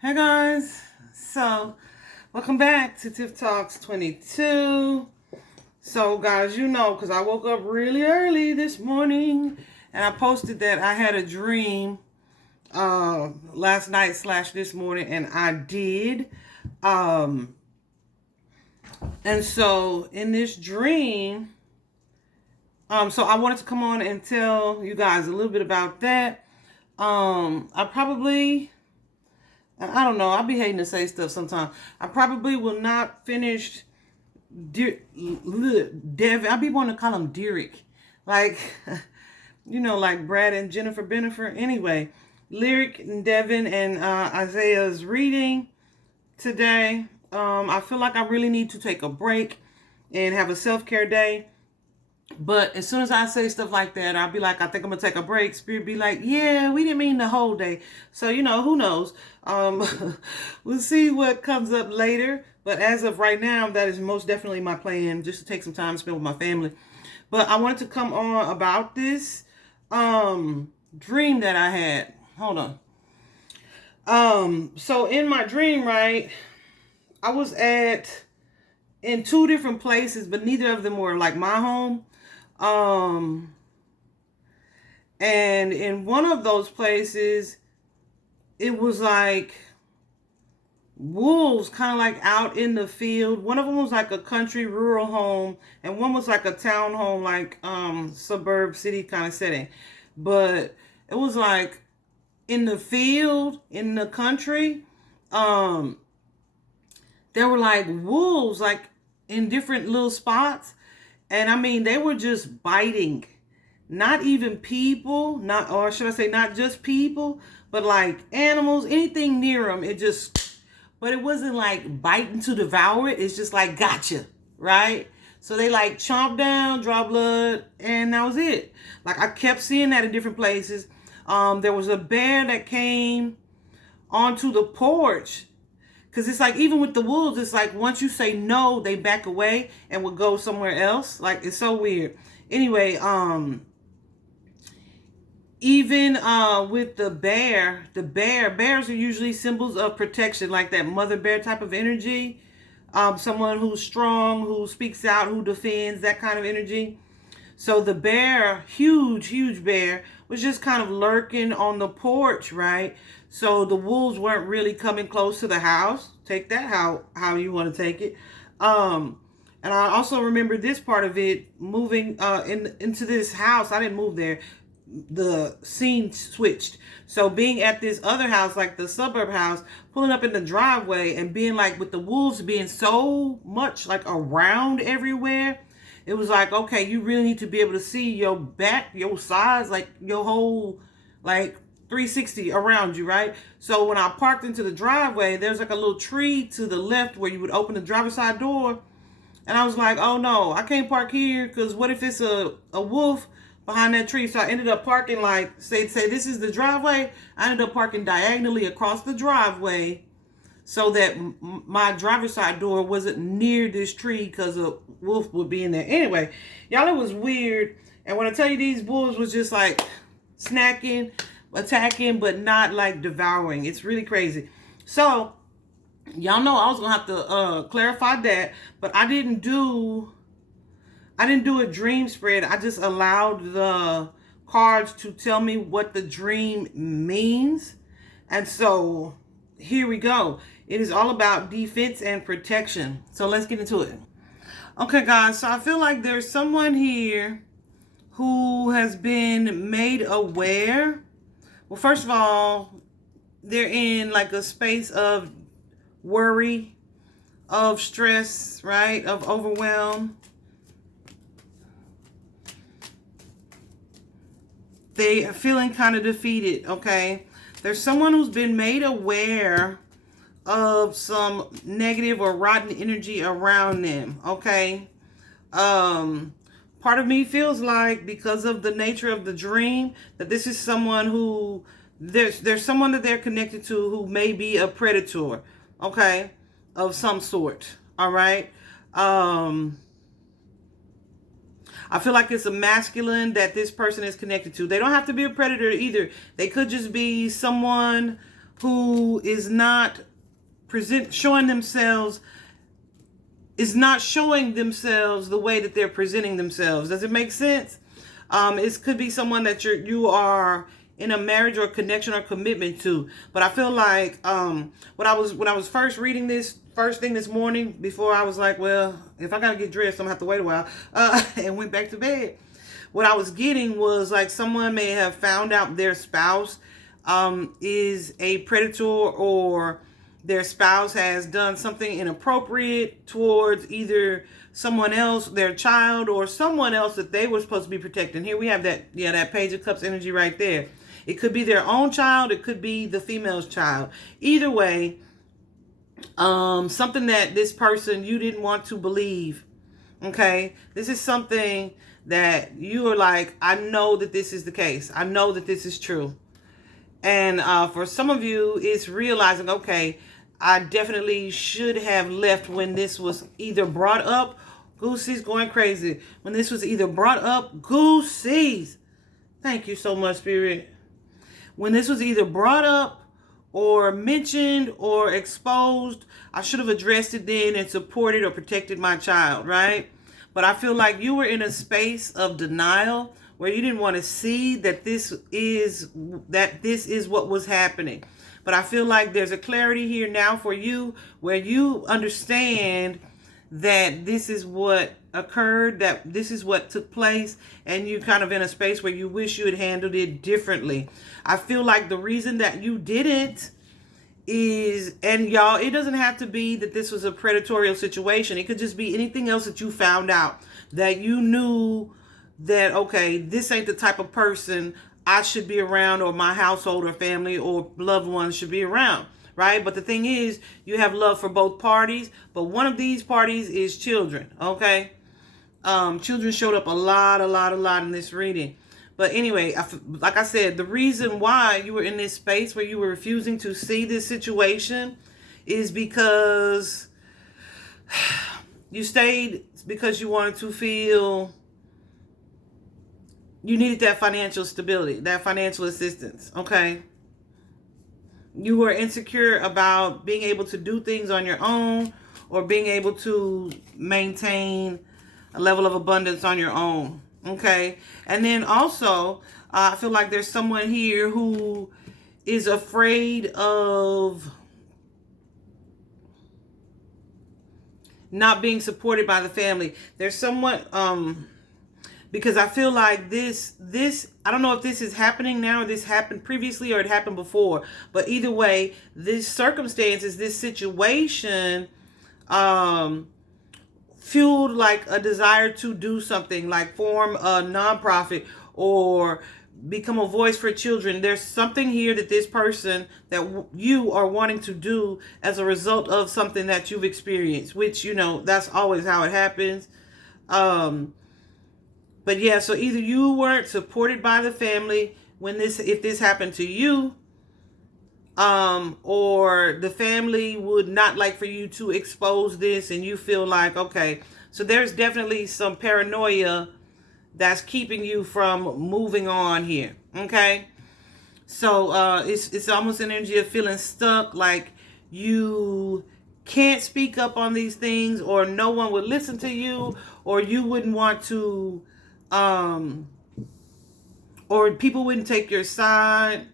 Hey guys, so welcome back to Tiff Talks 22. So guys, because I woke up really early this morning and I posted that I had a dream last night / this morning, and I did. Um, and so in this dream, so I wanted to come on and tell you guys a little bit about that. I don't know. I be hating to say stuff sometimes. I probably will not finish Devin. I be wanting to call him Derek. Like, like Brad and Jennifer Benifer. Anyway, Lyric and Devin and Isaiah's reading today. I feel like I really need to take a break and have a self-care day. But as soon as I say stuff like that, I'll be like, I think I'm gonna take a break. Spirit be like, yeah, we didn't mean the whole day. So, who knows? We'll see what comes up later. But as of right now, that is most definitely my plan, just to take some time to spend with my family. But I wanted to come on about this dream that I had. Hold on. So in my dream, right, I was in two different places, but neither of them were like my home. And in one of those places, it was like wolves kind of like out in the field. One of them was like a country rural home, and one was like a town home, like suburb city kind of setting. But it was like in the field, in the country, there were like wolves like in different little spots. And I mean, they were just biting, not even people, or should I say not just people, but like animals, anything near them. But it wasn't like biting to devour it. It's just like, gotcha, right? So they like chomp down, draw blood, and that was it. Like I kept seeing that in different places. There was a bear that came onto the porch. Because it's like, even with the wolves, it's like once you say no, they back away and will go somewhere else. Like, it's so weird. Anyway, even with the bears are usually symbols of protection, like that mother bear type of energy. Someone who's strong, who speaks out, who defends, that kind of energy. So the bear, huge bear, was just kind of lurking on the porch, right? So the wolves weren't really coming close to the house. Take that how you want to take it. And I also remember this part of it, moving into this house. I didn't move there. The scene switched. So being at this other house, like the suburb house, pulling up in the driveway and being like, with the wolves being so much like around everywhere, it was like, okay, you really need to be able to see your back, your sides, like your whole, like 360 around you, right? So when I parked into the driveway, there's like a little tree to the left where you would open the driver's side door. And I was like, oh no, I can't park here, because what if it's a wolf behind that tree? So I ended up parking, like, say this is the driveway. I ended up parking diagonally across the driveway so that my driver's side door wasn't near this tree, because a wolf would be in there. Anyway, y'all, it was weird. And when I tell you, these wolves was just like snacking, attacking, but not like devouring. It's really crazy. So y'all know I was gonna have to clarify that, but I didn't do a dream spread. I just allowed the cards to tell me what the dream means. And so here we go. It is all about defense and protection. So let's get into it. Okay, guys. So I feel like there's someone here who has been made aware. Well, first of all, they're in like a space of worry, of stress, right? Of overwhelm. They are feeling kind of defeated, okay? There's someone who's been made aware of some negative or rotten energy around them, okay? Part of me feels like, because of the nature of the dream, that this is someone who, there's someone that they're connected to who may be a predator, okay, of some sort, all right? I feel like it's a masculine that this person is connected to. They don't have to be a predator either. They could just be someone who is not showing themselves the way that they're presenting themselves. Does it make sense? It could be someone that you are in a marriage or connection or commitment to. But I feel like when I was first reading this first thing this morning, before I was like, well, if I gotta get dressed, I'm gonna have to wait a while, and went back to bed. What I was getting was like someone may have found out their spouse is a predator, or their spouse has done something inappropriate towards either someone else, their child, or someone else that they were supposed to be protecting. Here we have that Page of Cups energy right there. It could be their own child. It could be the female's child. Either way, something that this person you didn't want to believe. Okay? This is something that you are like, I know that this is the case. I know that this is true. And for some of you, it's realizing, okay, I definitely should have left when this was either brought up. Goosey's going crazy. When this was either brought up, Goosey's. Thank you so much, Spirit. When this was either brought up or mentioned or exposed, I should have addressed it then and supported or protected my child, right? But I feel like you were in a space of denial where you didn't want to see that this is what was happening. But I feel like there's a clarity here now for you where you understand that this is what occurred, that this is what took place, and you're kind of in a space where you wish you had handled it differently. I feel like the reason that you didn't is, and y'all, it doesn't have to be that this was a predatory situation. It could just be anything else that you found out that you knew that, okay, this ain't the type of person I should be around, or my household or family or loved ones should be around, right? But the thing is, you have love for both parties, but one of these parties is children, okay? Children showed up a lot in this reading. But anyway, like I said, the reason why you were in this space where you were refusing to see this situation is because you stayed because you wanted to feel you needed that financial stability, that financial assistance, okay? You were insecure about being able to do things on your own or being able to maintain a level of abundance on your own, okay? And then also, I feel like there's someone here who is afraid of not being supported by the family. There's someone, because I feel like this, I don't know if this is happening now or this happened previously or it happened before, but either way, this circumstances, this situation, fueled like a desire to do something, like form a nonprofit or become a voice for children. There's something here that this person that you are wanting to do as a result of something that you've experienced, which, you know, that's always how it happens. But yeah, so either you weren't supported by the family if this happened to you, or the family would not like for you to expose this, and you feel like, okay, so there's definitely some paranoia that's keeping you from moving on here, okay? So it's almost an energy of feeling stuck, like you can't speak up on these things, or no one would listen to you, or you wouldn't want to, or people wouldn't take your side.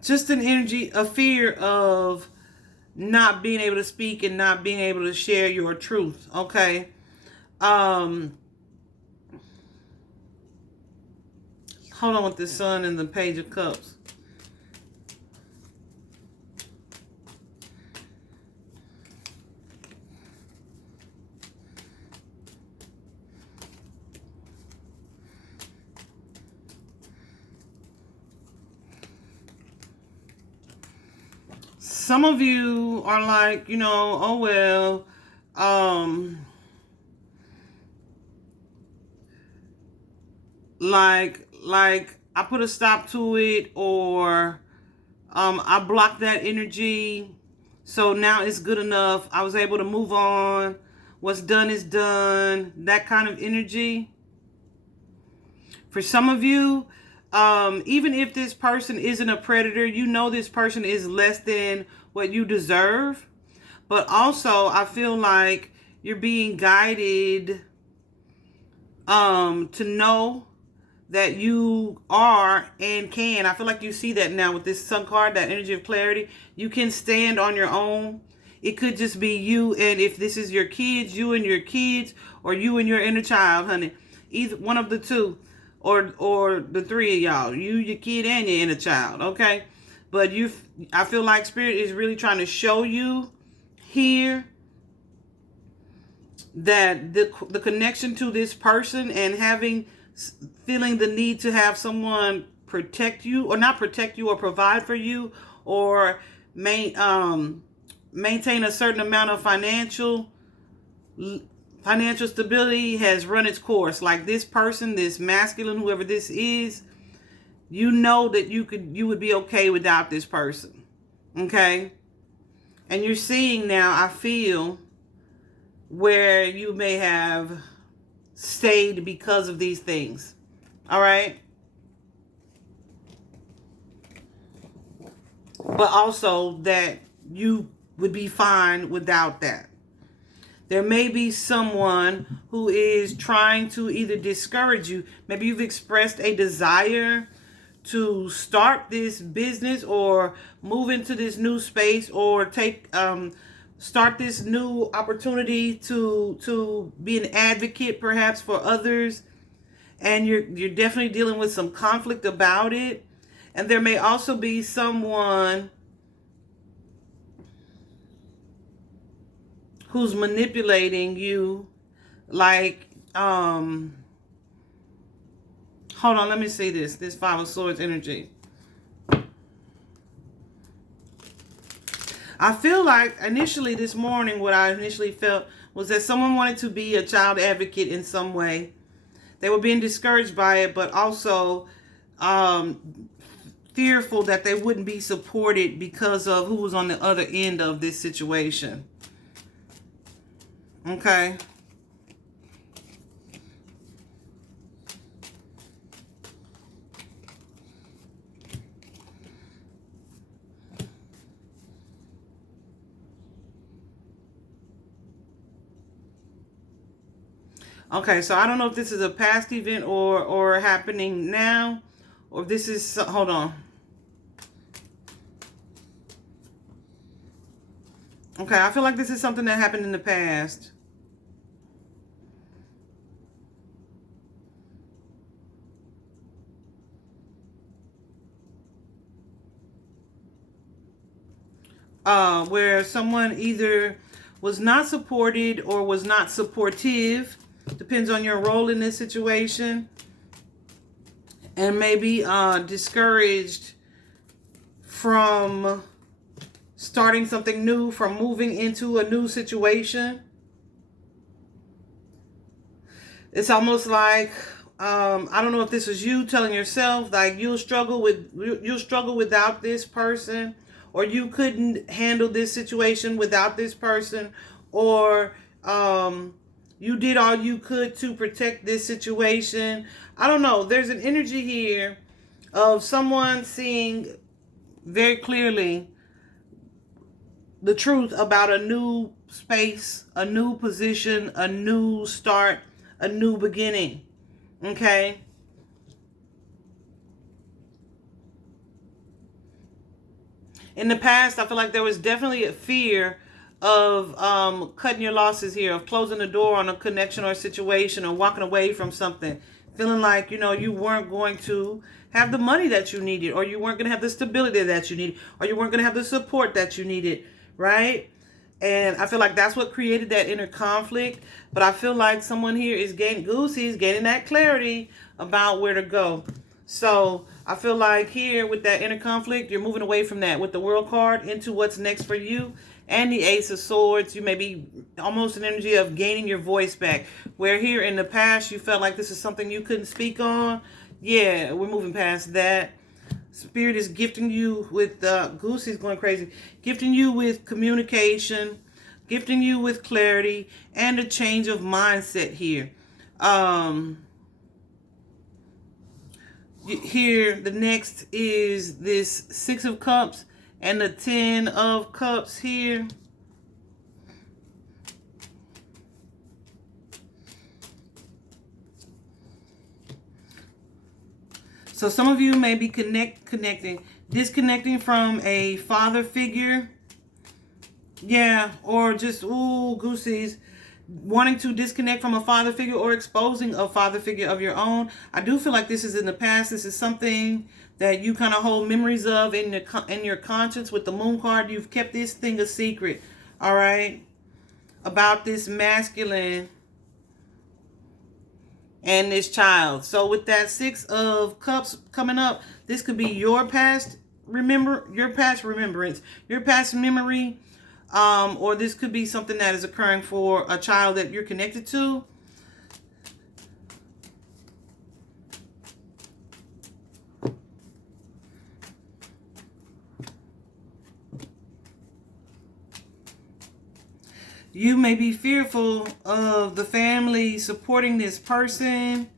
Just an energy, a fear of not being able to speak and not being able to share your truth, okay? Hold on with the Sun and the Page of Cups. Some of you are like, you know, oh well, like I put a stop to it, or I blocked that energy, so now it's good enough. I was able to move on. What's done is done. That kind of energy. For some of you, Even if this person isn't a predator, you know this person is less than what you deserve. But also, I feel like you're being guided to know that you are and can. I feel like you see that now with this Sun card, that energy of clarity. You can stand on your own. It could just be you, and if this is your kids, you and your kids, or you and your inner child, honey. Either one of the two, or the three of y'all. You, your kid, and your inner child, okay? But I feel like Spirit is really trying to show you here that the connection to this person and feeling the need to have someone protect you, or not protect you, or provide for you, or maintain a certain amount of financial stability has run its course. Like this person, this masculine, whoever this is, you know that you would be okay without this person. Okay? And you're seeing now, I feel, where you may have stayed because of these things. All right? But also that you would be fine without that. There may be someone who is trying to either discourage you. Maybe you've expressed a desire to start this business or move into this new space, or start this new opportunity to be an advocate perhaps for others, and you're definitely dealing with some conflict about it. And there may also be someone who's manipulating you, like hold on, let me see this Five of Swords energy. I feel like initially this morning, what I initially felt was that someone wanted to be a child advocate in some way. They were being discouraged by it, but also fearful that they wouldn't be supported because of who was on the other end of this situation. Okay. Okay, so I don't know if this is a past event or happening now, or if this is, hold on. Okay, I feel like this is something that happened in the past. Where someone either was not supported or was not supportive, depends on your role in this situation, and maybe discouraged from starting something new, from moving into a new situation. It's almost like, I don't know if this is you telling yourself like you'll struggle without this person, or you couldn't handle this situation without this person, or you did all you could to protect this situation. I don't know. There's an energy here of someone seeing very clearly the truth about a new space, a new position, a new start, a new beginning. Okay? In the past, I feel like there was definitely a fear of cutting your losses here, of closing the door on a connection or a situation, or walking away from something, feeling like, you weren't going to have the money that you needed, or you weren't going to have the stability that you needed, or you weren't going to have the support that you needed, right? And I feel like that's what created that inner conflict. But I feel like someone here is gaining that clarity about where to go. So I feel like here with that inner conflict, you're moving away from that with the World card into what's next for you. And the Ace of Swords, you may be almost an energy of gaining your voice back. Where here in the past, you felt like this is something you couldn't speak on. Yeah, we're moving past that. Spirit is gifting you with, Goosey's going crazy, gifting you with communication, gifting you with clarity, and a change of mindset here. Here, the next is this Six of Cups and the Ten of Cups here. So some of you may be disconnecting from a father figure. Yeah, or just, ooh, goosies, wanting to disconnect from a father figure or exposing a father figure of your own. I do feel like this is in the past. This is something that you kind of hold memories of in your conscience. With the Moon card, you've kept this thing a secret, all right, about this masculine and this child. So with that Six of Cups coming up, this could be your past remembrance, your past memory, or this could be something that is occurring for a child that you're connected to. You may be fearful of the family supporting this person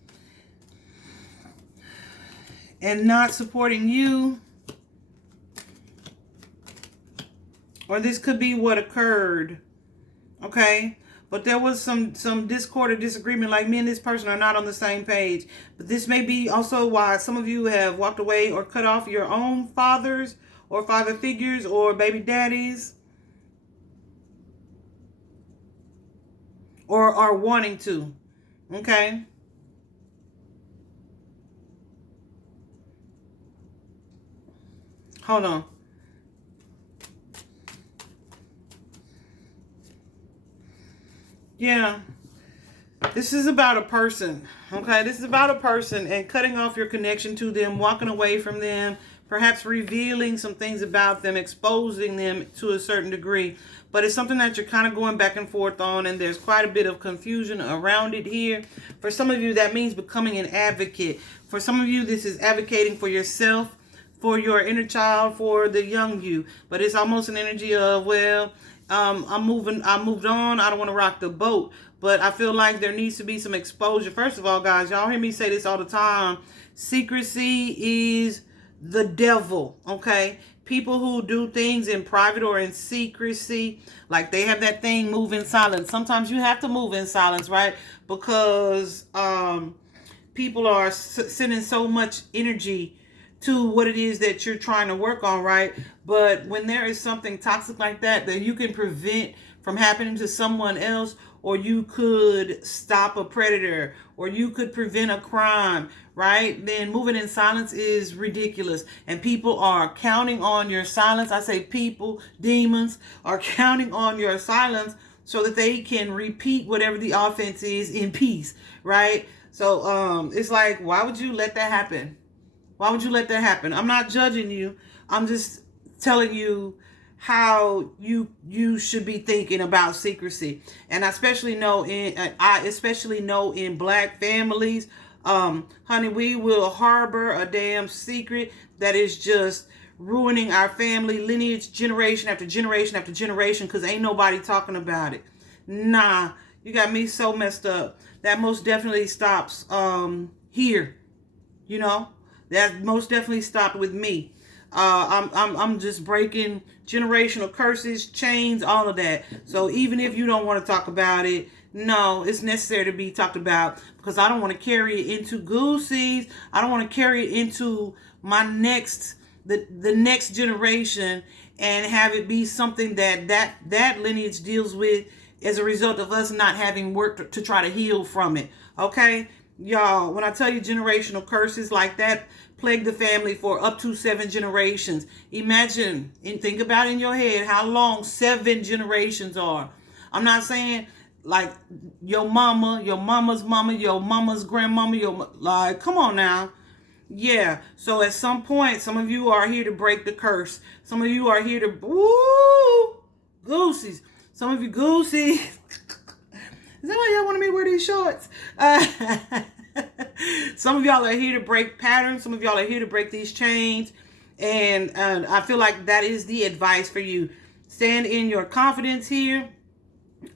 and not supporting you. Or this could be what occurred. Okay? But there was some discord or disagreement, like me and this person are not on the same page. But this may be also why some of you have walked away or cut off your own fathers or father figures or baby daddies. Or are wanting to. Okay? Hold on. Yeah. This is about a person. Okay? This is about a person and cutting off your connection to them, walking away from them, perhaps revealing some things about them, exposing them to a certain degree. But it's something that you're kind of going back and forth on, and there's quite a bit of confusion around it here. For some of you, that means becoming an advocate. For some of you, this is advocating for yourself, for your inner child, for the young you. But it's almost an energy of, well, I moved on. I don't want to rock the boat. But I feel like there needs to be some exposure. First of all, guys, y'all hear me say this all the time. Secrecy is the devil, okay? People who do things in private or in secrecy, like they have that thing, move in silence. Sometimes you have to move in silence, right? Because people are sending so much energy to what it is that you're trying to work on, right? But when there is something toxic like that you can prevent from happening to someone else, or you could stop a predator, or you could prevent a crime, right? Then moving in silence is ridiculous. And people are counting on your silence. I say people, demons, are counting on your silence so that they can repeat whatever the offense is in peace, right? So it's like, why would you let that happen? Why would you let that happen? I'm not judging you. I'm just telling you how you should be thinking about secrecy. And I especially know in black families, honey, we will harbor a damn secret that is just ruining our family lineage generation after generation after generation, because ain't nobody talking about it. Nah, you got me so messed up. That most definitely stops here. You know, that most definitely stopped with me. I'm just breaking generational curses, chains, all of that. So even if you don't want to talk about it, no, it's necessary to be talked about, because I don't want to carry it into goosies. I don't want to carry it into my the next generation and have it be something that lineage deals with as a result of us not having worked to try to heal from it. Okay, y'all, when I tell you generational curses like that plague the family for up to 7 generations. Imagine and think about in your head how long 7 generations are. I'm not saying like your mama, your mama's mama, your mama's grandmama, like, come on now. Yeah, so at some point, some of you are here to break the curse. Some of you are here to, goosies. Some of you goosies. Is that why y'all wanted me to wear these shorts? Some of y'all are here to break patterns. Some of y'all are here to break these chains. And I feel like that is the advice for you. Stand in your confidence here.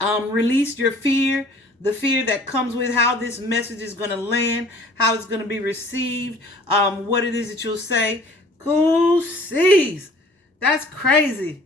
Release your fear. the fear that comes with how this message is going to land, how it's going to be received, what it is that you'll say. Cool seas. That's crazy.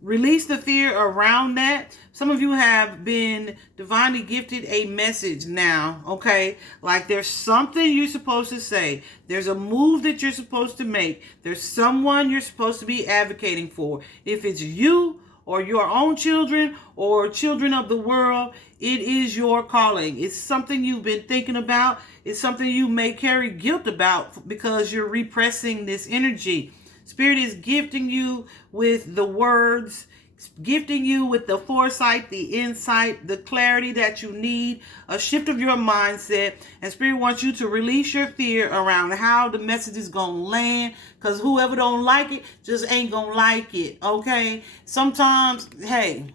Release the fear around that. Some of you have been divinely gifted a message now, okay? Like there's something you're supposed to say. There's a move that you're supposed to make. There's someone you're supposed to be advocating for. If it's you or your own children or children of the world, it is your calling. It's something you've been thinking about. It's something you may carry guilt about because you're repressing this energy. Spirit is gifting you with the words, gifting you with the foresight, the insight, the clarity that you need, a shift of your mindset. And Spirit wants you to release your fear around how the message is going to land, because whoever don't like it just ain't going to like it, okay? Sometimes, hey,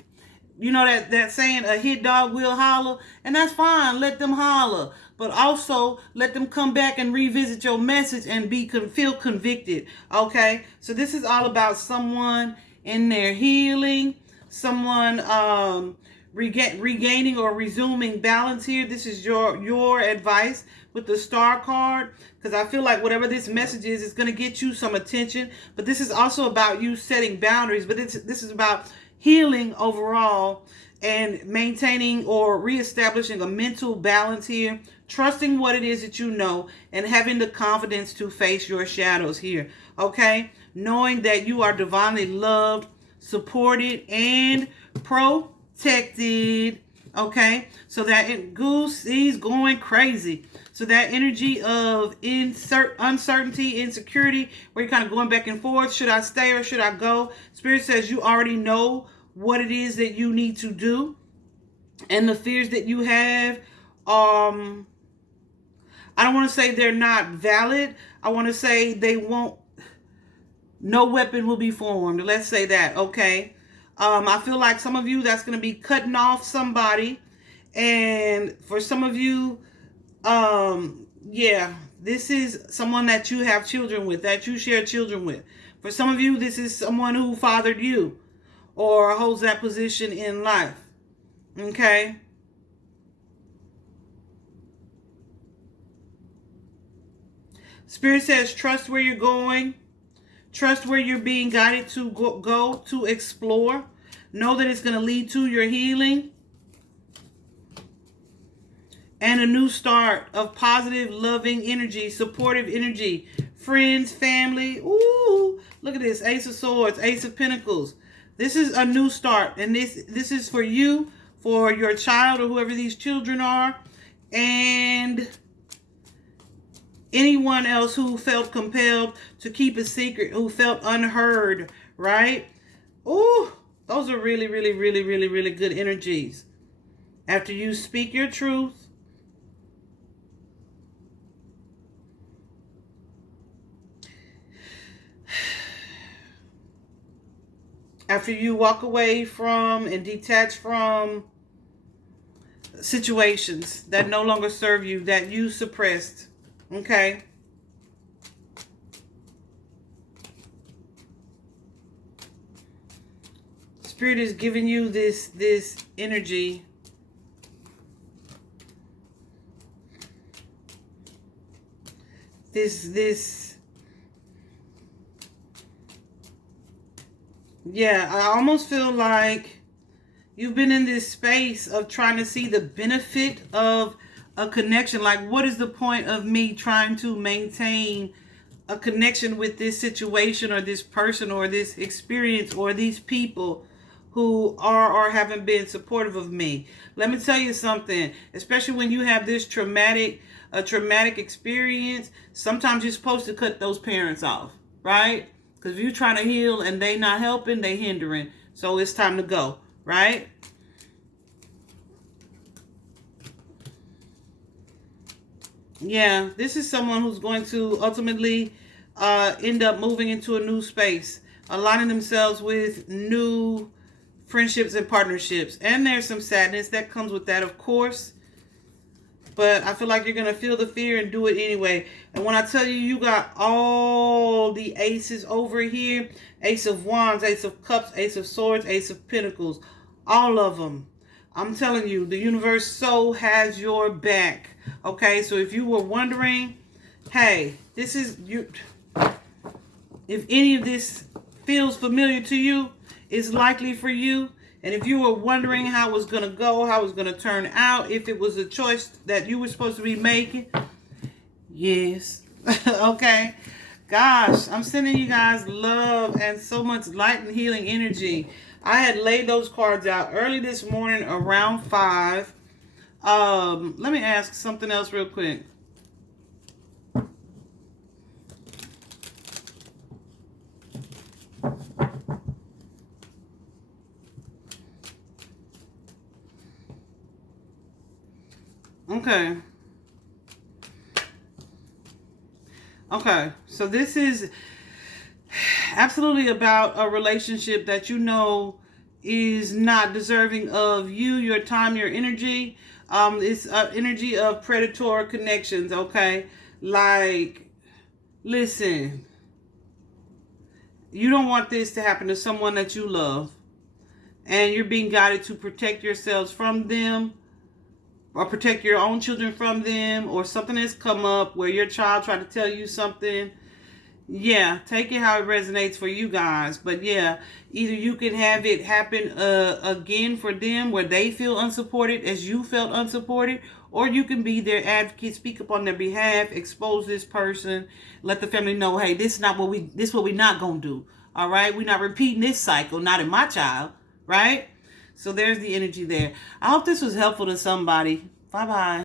you know that saying, a hit dog will holler, and that's fine. Let them holler. But also let them come back and revisit your message and feel convicted. Okay? So this is all about someone in their healing, someone regaining or resuming balance here. This is your advice with the star card, because I feel like whatever this message is going to get you some attention. But this is also about you setting boundaries. But this is about healing overall and maintaining or reestablishing a mental balance here, trusting what it is that you know, and having the confidence to face your shadows here, okay? Knowing that you are divinely loved, supported, and protected, okay? So that Goose, he's going crazy. So that energy of uncertainty, insecurity, where you're kind of going back and forth, should I stay or should I go? Spirit says you already know what it is that you need to do, and the fears that you have, I don't want to say they're not valid. I want to say they won't, no weapon will be formed. Let's say that, okay? I feel like some of you, that's going to be cutting off somebody. And for some of you, yeah, this is someone that you have children with, that you share children with. For some of you, this is someone who fathered you or holds that position in life, okay? Spirit says, trust where you're going. Trust where you're being guided to go to explore. Know that it's going to lead to your healing and a new start of positive, loving energy, supportive energy, friends, family. Ooh, look at this. Ace of Swords, Ace of Pentacles. This is a new start, and this is for you, for your child or whoever these children are, and anyone else who felt compelled to keep a secret, who felt unheard, right? Ooh, those are really, really, really, really, really good energies. After you speak your truth, after you walk away from and detach from situations that no longer serve you, that you suppressed, okay? Spirit is giving you this energy. Yeah, I almost feel like you've been in this space of trying to see the benefit of a connection. Like, what is the point of me trying to maintain a connection with this situation or this person or this experience or these people who are or haven't been supportive of me? Let me tell you something, especially when you have this traumatic experience, sometimes you're supposed to cut those parents off, right? Because if you're trying to heal and they not helping, they hindering. So it's time to go, right? Yeah, this is someone who's going to ultimately end up moving into a new space, aligning themselves with new friendships and partnerships. And there's some sadness that comes with that, of course. But I feel like you're going to feel the fear and do it anyway. And when I tell you, you got all the aces over here. Ace of Wands, Ace of Cups, Ace of Swords, Ace of Pentacles. All of them. I'm telling you, the universe so has your back. Okay, so if you were wondering, hey, this is you. If any of this feels familiar to you, it's likely for you. And if you were wondering how it was going to go, how it was going to turn out, if it was a choice that you were supposed to be making, yes. Okay. Gosh, I'm sending you guys love and so much light and healing energy. I had laid those cards out early this morning around 5. Let me ask something else real quick. Okay. Okay, so this is absolutely about a relationship that you know is not deserving of you, your time, your energy. It's energy of predator connections, okay? Like, listen, you don't want this to happen to someone that you love, and you're being guided to protect yourselves from them, or protect your own children from them, or something has come up where your child tried to tell you something. Yeah, take it how it resonates for you guys. But yeah, either you can have it happen again for them where they feel unsupported as you felt unsupported, or you can be their advocate, speak up on their behalf, expose this person, let the family know, hey, this is what we not gonna do. All right, we're not repeating this cycle, not in my child, right? So there's the energy there. I hope this was helpful to somebody. Bye bye.